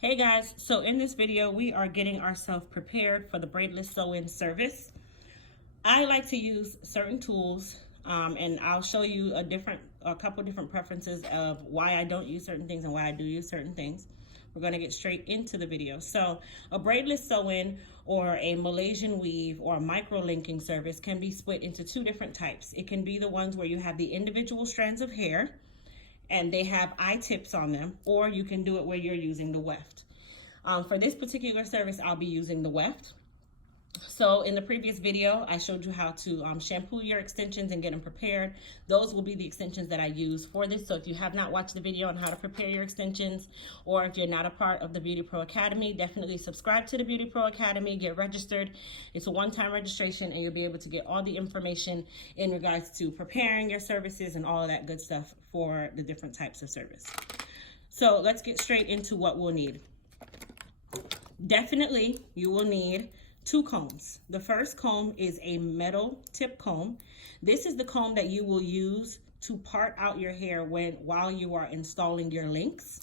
Hey guys, so in this video we are getting ourselves prepared for the braidless sew-in service. I like to use certain tools and I'll show you a couple different preferences of why I don't use certain things and why I do use certain things. We're going to get straight into the video. So a braidless sew-in or a Malaysian weave or a microlinking service can be split into two different types. It can be the ones where you have the individual strands of hair and they have eye tips on them, or you can do it where you're using the weft. For this particular service, I'll be using the weft. So in the previous video, I showed you how to shampoo your extensions and get them prepared. Those will be the extensions that I use for this. So if you have not watched the video on how to prepare your extensions, or if you're not a part of the Beauty Pro Academy, definitely subscribe to the Beauty Pro Academy, get registered. It's a one-time registration and you'll be able to get all the information in regards to preparing your services and all of that good stuff for the different types of service. So let's get straight into what we'll need. Definitely, you will need two combs. The first comb is a metal tip comb. This is the comb that you will use to part out your hair while you are installing your links.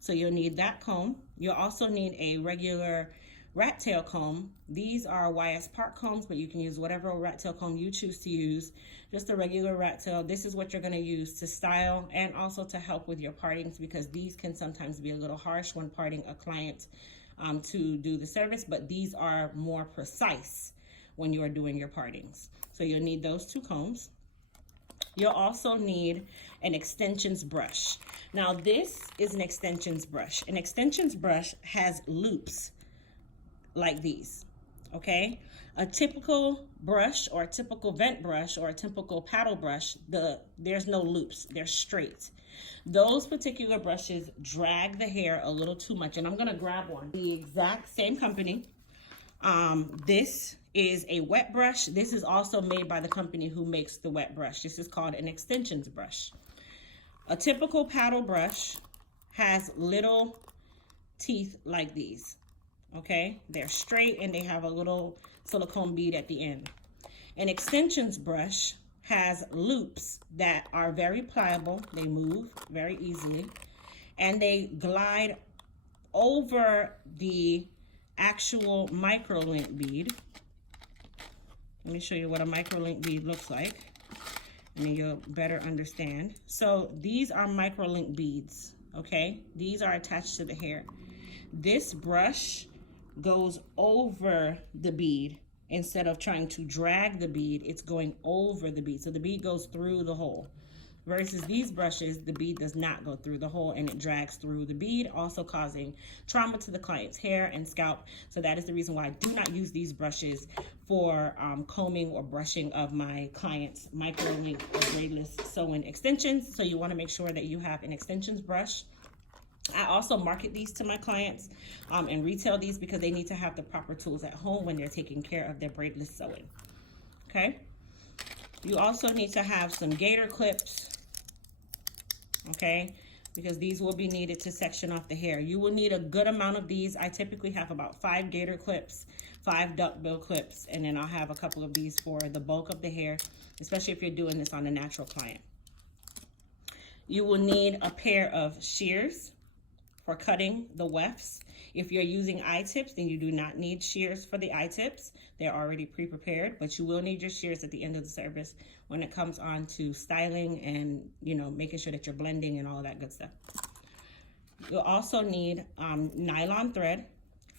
So you'll need that comb. You'll also need a regular rat tail comb. These are YS Park combs, but you can use whatever rat tail comb you choose to use. Just a regular rat tail. This is what you're going to use to style and also to help with your partings, because these can sometimes be a little harsh when parting a client to do the service, but these are more precise when you are doing your partings. So you'll need those two combs. You'll also need an extensions brush. Now this is an extensions brush. An extensions brush has loops like these, okay? A typical brush or a typical vent brush or a typical paddle brush, there's no loops, they're straight. Those particular brushes drag the hair a little too much, and I'm gonna grab one. The exact same company. This is a wet brush. This is also made by the company who makes the wet brush. This is called an extensions brush. A typical paddle brush has little teeth like these, okay? They're straight and they have a little silicone bead at the end. An extensions brush has loops that are very pliable. They move very easily and they glide over the actual microlink bead. Let me show you what a microlink bead looks like and then you'll better understand. So these are microlink beads, okay? These are attached to the hair. This brush goes over the bead. Instead of trying to drag the bead, it's going over the bead. So the bead goes through the hole. Versus these brushes, the bead does not go through the hole and it drags through the bead, also causing trauma to the client's hair and scalp. So that is the reason why I do not use these brushes for combing or brushing of my clients' microlink or braidless sew-in extensions. So you want to make sure that you have an extensions brush. I also market these to my clients and retail these because they need to have the proper tools at home when they're taking care of their braidless sewing. Okay. You also need to have some gator clips, okay, because these will be needed to section off the hair. You will need a good amount of these. I typically have about 5 gator clips, 5 duckbill clips, and then I'll have a couple of these for the bulk of the hair, especially if you're doing this on a natural client. You will need a pair of shears for cutting the wefts. If you're using eye tips, then you do not need shears for the eye tips. They're already pre-prepared, but you will need your shears at the end of the service when it comes on to styling and, you know, making sure that you're blending and all of that good stuff. You'll also need nylon thread.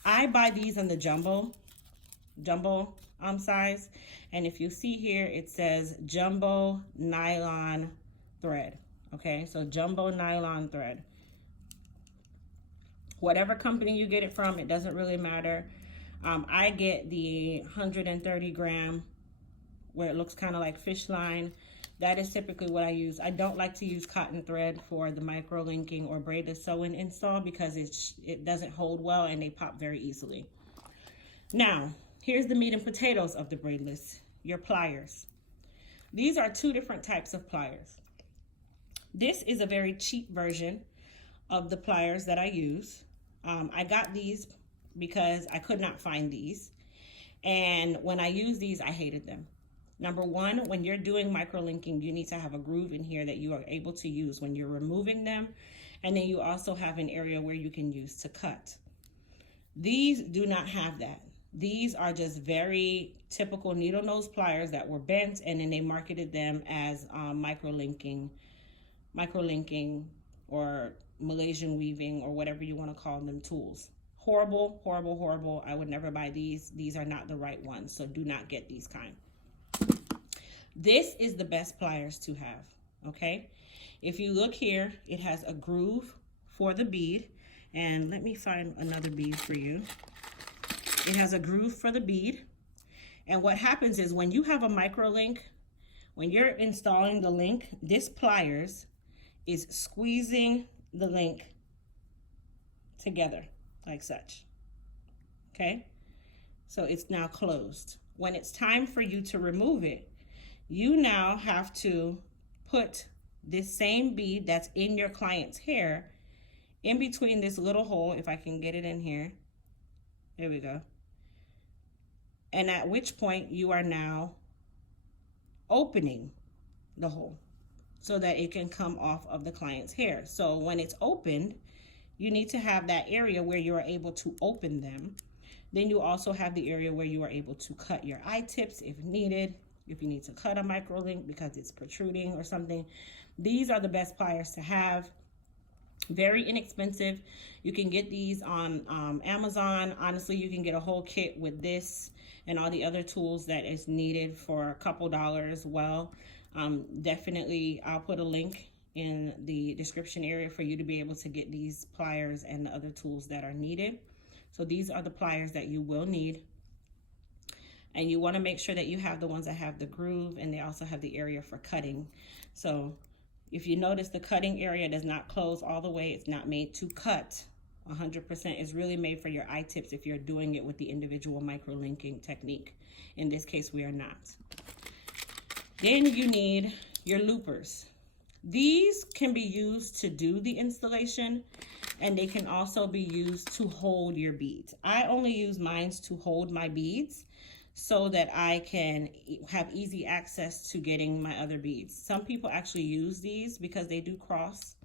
I buy these in the jumbo size. And if you see here, it says jumbo nylon thread. Okay, so jumbo nylon thread. Whatever company you get it from, it doesn't really matter. I get the 130 gram where it looks kind of like fish line. That is typically what I use. I don't like to use cotton thread for the micro linking or braidless sew-in install because it doesn't hold well and they pop very easily. Now, here's the meat and potatoes of the braidless, your pliers. These are two different types of pliers. This is a very cheap version of the pliers that I use. I got these because I could not find these. And when I used these, I hated them. Number one, when you're doing microlinking, you need to have a groove in here that you are able to use when you're removing them And then you also have an area where you can use to cut. These do not have that. These are just very typical needle nose pliers that were bent, and then they marketed them as microlinking or Malaysian weaving or whatever you want to call them tools. Horrible, horrible, horrible. I would never buy these. These are not the right ones, so do not get these kind. This is the best pliers to have, okay? If you look here, it has a groove for the bead, and let me find another bead for you. It has a groove for the bead, and what happens is when you have a microlink, when you're installing the link, this pliers is squeezing the link together like such, okay? So it's now closed. When it's time for you to remove it, you now have to put this same bead that's in your client's hair in between this little hole, if I can get it in here. There we go. And at which point you are now opening the hole so that it can come off of the client's hair. So when it's opened, you need to have that area where you are able to open them. Then you also have the area where you are able to cut your eye tips if needed, if you need to cut a microlink because it's protruding or something. These are the best pliers to have. Very inexpensive. You can get these on Amazon. Honestly, you can get a whole kit with this and all the other tools that is needed for a couple dollars. Well, definitely I'll put a link in the description area for you to be able to get these pliers and the other tools that are needed. So these are the pliers that you will need. And you want to make sure that you have the ones that have the groove, and they also have the area for cutting. So if you notice, the cutting area does not close all the way. It's not made to cut 100%. It's really made for your eye tips if you're doing it with the individual microlinking technique. In this case, we are not. Then you need your loopers. These can be used to do the installation, and they can also be used to hold your beads. I only use mine to hold my beads so that I can have easy access to getting my other beads. Some people actually use these because they do cross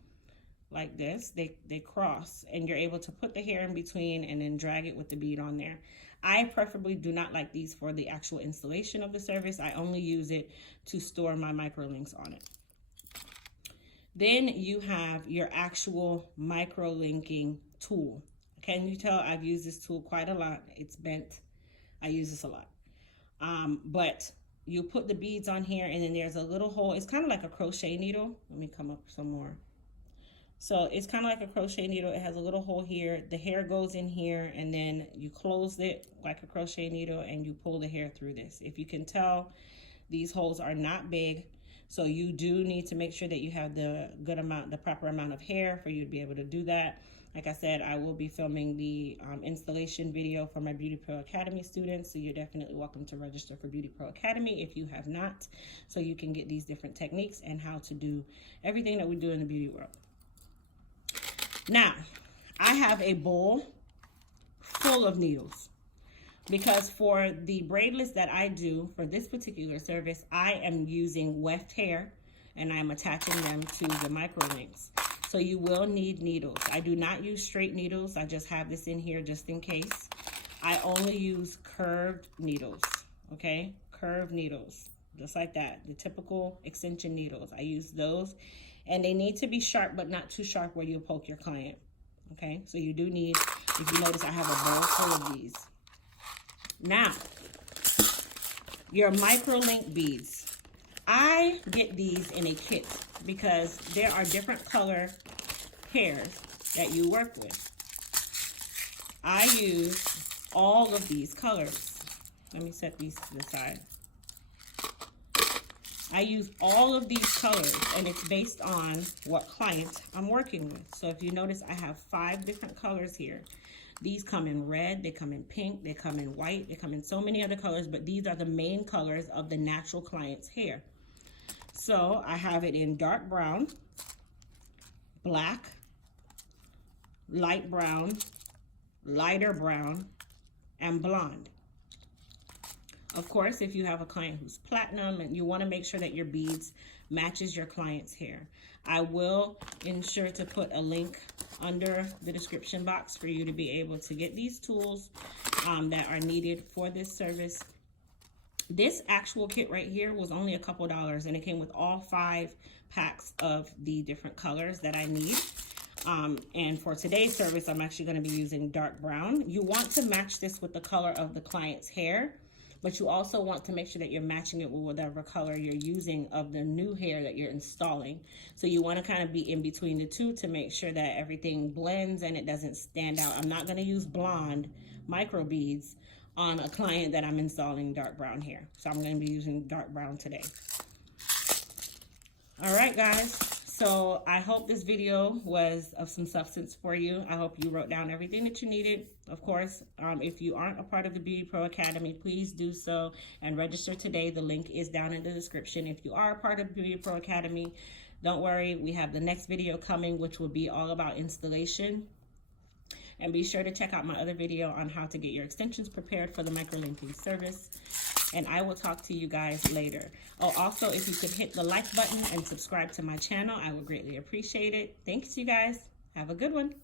like this. They cross, and you're able to put the hair in between and then drag it with the bead on there. I preferably do not like these for the actual installation of the service. I only use it to store my microlinks on it. Then you have your actual microlinking tool. Can you tell I've used this tool quite a lot? It's bent. I use this a lot. But you put the beads on here, and then there's a little hole. It's kind of like a crochet needle. Let me come up some more. So it's kind of like a crochet needle. It has a little hole here. The hair goes in here, and then you close it like a crochet needle, and you pull the hair through this. If you can tell, these holes are not big. So you do need to make sure that you have the proper amount of hair for you to be able to do that. Like I said, I will be filming the installation video for my Beauty Pro Academy students. So you're definitely welcome to register for Beauty Pro Academy if you have not, so you can get these different techniques and how to do everything that we do in the beauty world. Now, I have a bowl full of needles, because for the braidless that I do for this particular service, I am using weft hair, and I'm attaching them to the microlinks. So you will need needles. I do not use straight needles. I just have this in here just in case. I only use curved needles, okay? Curved needles, just like that. The typical extension needles. I use those, and they need to be sharp, but not too sharp where you'll poke your client, okay? So you do need, if you notice, I have a bowl full of these. Now, your microlink beads. I get these in a kit because there are different color hairs that you work with. I use all of these colors. Let me set these to the side. I use all of these colors, and it's based on what client I'm working with. So if you notice, I have 5 different colors here. These come in red, they come in pink, they come in white, they come in so many other colors, but these are the main colors of the natural client's hair. So I have it in dark brown, black, light brown, lighter brown, and blonde. Of course, if you have a client who's platinum and you want to make sure that your beads matches your client's hair, I will ensure to put a link under the description box for you to be able to get these tools that are needed for this service. This actual kit right here was only a couple dollars, and it came with all 5 packs of the different colors that I need. And for today's service, I'm actually going to be using dark brown. You want to match this with the color of the client's hair, but you also want to make sure that you're matching it with whatever color you're using of the new hair that you're installing. So you want to kind of be in between the two to make sure that everything blends and it doesn't stand out. I'm not going to use blonde micro beads on a client that I'm installing dark brown hair. So I'm going to be using dark brown today. All right, guys. So I hope this video was of some substance for you. I hope you wrote down everything that you needed. Of course, if you aren't a part of the Beauty Pro Academy, please do so and register today. The link is down in the description. If you are a part of the Beauty Pro Academy, don't worry. We have the next video coming, which will be all about installation. And be sure to check out my other video on how to get your extensions prepared for the microlinking service. And I will talk to you guys later. Oh, also, if you could hit the like button and subscribe to my channel, I would greatly appreciate it. Thanks, you guys. Have a good one.